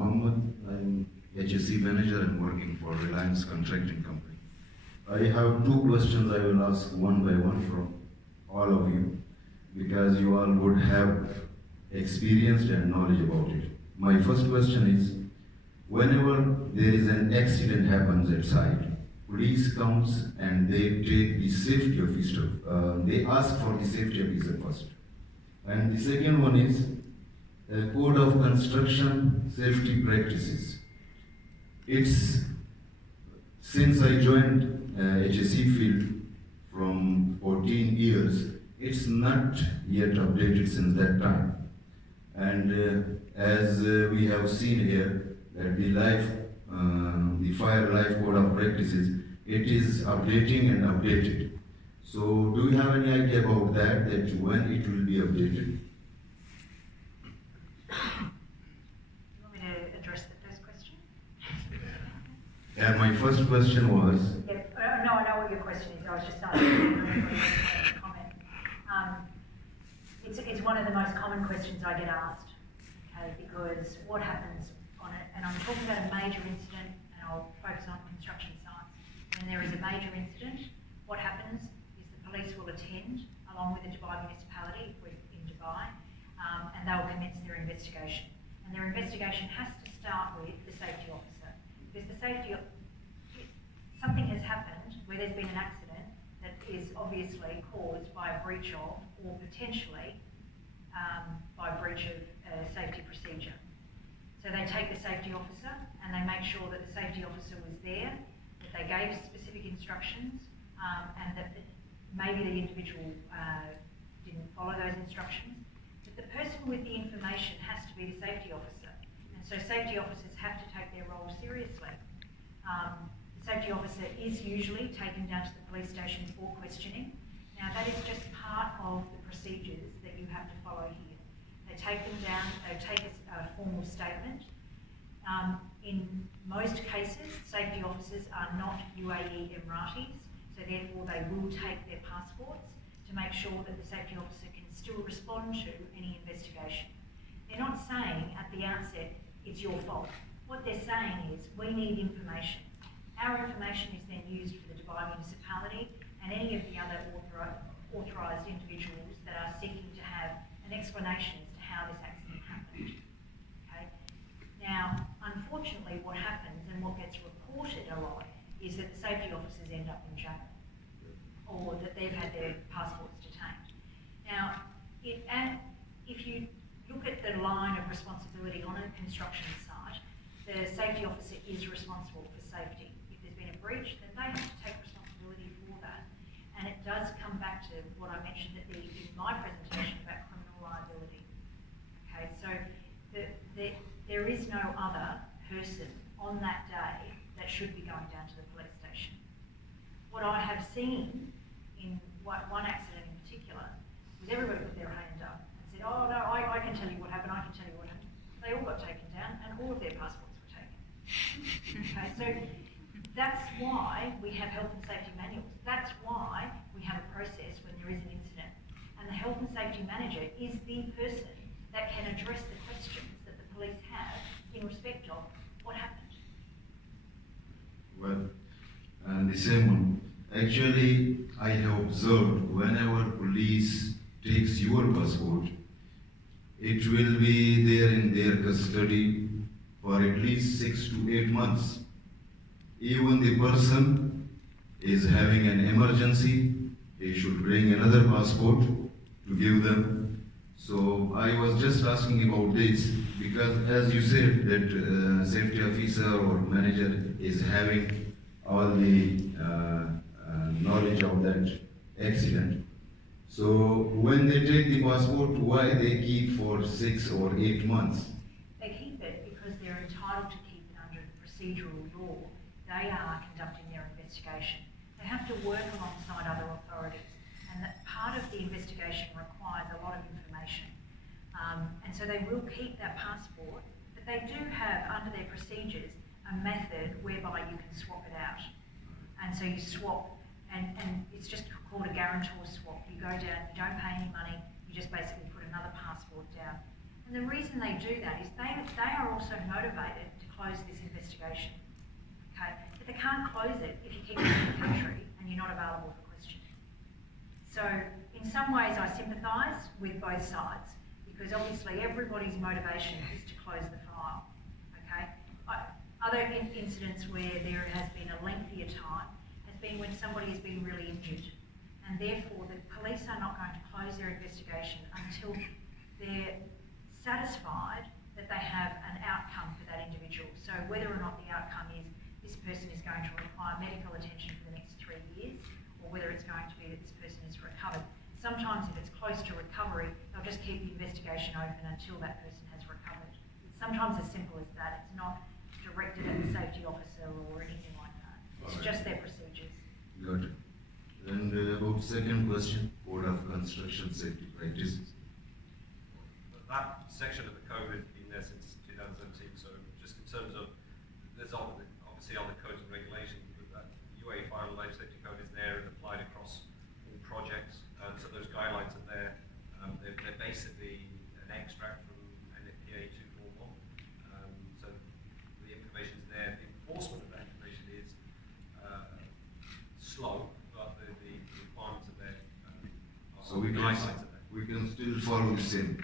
Mohammed. I'm HSE manager and working for Reliance Contracting Company. I have two questions I will ask one by one from all of you, because you all would have experience and knowledge about it. My first question is, whenever there is an accident happens at site, police comes and they take the safety officer, they ask for the safety officer first. And the second one is Code of Construction Safety Practices. It's, since I joined HSE field from 14 years, it's not yet updated since that time. And as we have seen here, that the Fire Life Code of Practices, it is updating and updated. So do you have any idea about that when it will be updated? Do you want me to address the first question? And my first question was... Yeah, no, I know what your question is. I was just asking a comment. It's one of the most common questions I get asked, okay, because what happens on it, and I'm talking about a major incident, and I'll focus on construction sites. When there is a major incident, what happens is the police will attend, along with the Dubai municipality, if we're in Dubai, and they will commence their investigation. And their investigation has to start with the safety officer, because something has happened where there's been an accident that is obviously caused by a breach of, or potentially by breach of safety procedure. So they take the safety officer and they make sure that the safety officer was there, that they gave specific instructions, and that maybe the individual didn't follow those instructions. But the person with the information has to be the safety officer. And so safety officers have to take their role seriously. The safety officer is usually taken down to the police station for questioning. Now that is just part of the procedures that you have to follow here. They take them down, they take a formal statement. In most cases, safety officers are not UAE Emiratis, so therefore they will take their passports to make sure that the safety officer can still respond to any investigation. They're not saying at the outset, it's your fault. What they're saying is, we need information. Our information is then used for the Dubai municipality and any of the other authorised individuals that are seeking to have an explanation as to how this accident happened. Okay? Now, unfortunately, what happens and what gets reported a lot is that the safety officers end up in jail, or that they've had their passports detained. Now, if you look at the line of responsibility on a construction site, the safety officer is responsible for safety. If there's been a breach, then they have to take responsibility for that. And it does come back to what I mentioned in my presentation about criminal liability. Okay, so there is no other person on that day that should be going down to the police station. What I have seen in one accident in particular was everybody put their hand up and said, oh no, I can tell you what happened, I can tell you what happened. They all got taken down and all of their passports were taken. Okay, so that's why we have health and safety manuals. That's why we have a process when there is an incident. And the health and safety manager is the person that can address the questions that the police have in respect of what happened. Well, and the same one. Actually, I have observed whenever police takes your passport, it will be there in their custody for at least 6 to 8 months. Even the person is having an emergency, they should bring another passport to give them. So I was just asking about this because, as you said, that safety officer or manager is having all the knowledge of that accident. So when they take the passport, why they keep for 6 or 8 months? They keep it because they're entitled to keep it under procedural law. They are conducting their investigation. They have to work alongside other authorities, and that part of the investigation requires a lot of information. And so they will keep that passport, but they do have, under their procedures, a method whereby you can swap it out. And so you swap, and it's just called a guarantor swap. You go down, you don't pay any money, you just basically put another passport down. And And the reason they do that is they are also motivated to close this investigation. Okay? But they can't close it if you keep it in the country and you're not available for questioning. So in some ways I sympathise with both sides, because obviously everybody's motivation is to close the file. Okay? Other incidents where there has been a lengthier time has been when somebody has been really injured, and therefore the police are not going to close their investigation until they're satisfied that they have an outcome for that individual. So whether or not the outcome is this person is going to require medical attention for the next 3 years, or whether it's going to be that this person is recovered. Sometimes if it's close to recovery, they'll just keep the investigation open until that person has recovered. It's sometimes as simple as that. It's not directed at the safety officer or anything like that. It's just their procedures. Got it. And about second question, Code of Construction Safety Practices. That section of the code has been there since 2017, so just in terms of, there's obviously other codes and regulations, but that UAE Fire and Life Safety Code is there and applied across all projects, so those guidelines are there. They're basically an extract from NFPA 241, so the information's there. The enforcement of that information is slow, but the requirements are there. So we can still follow the same.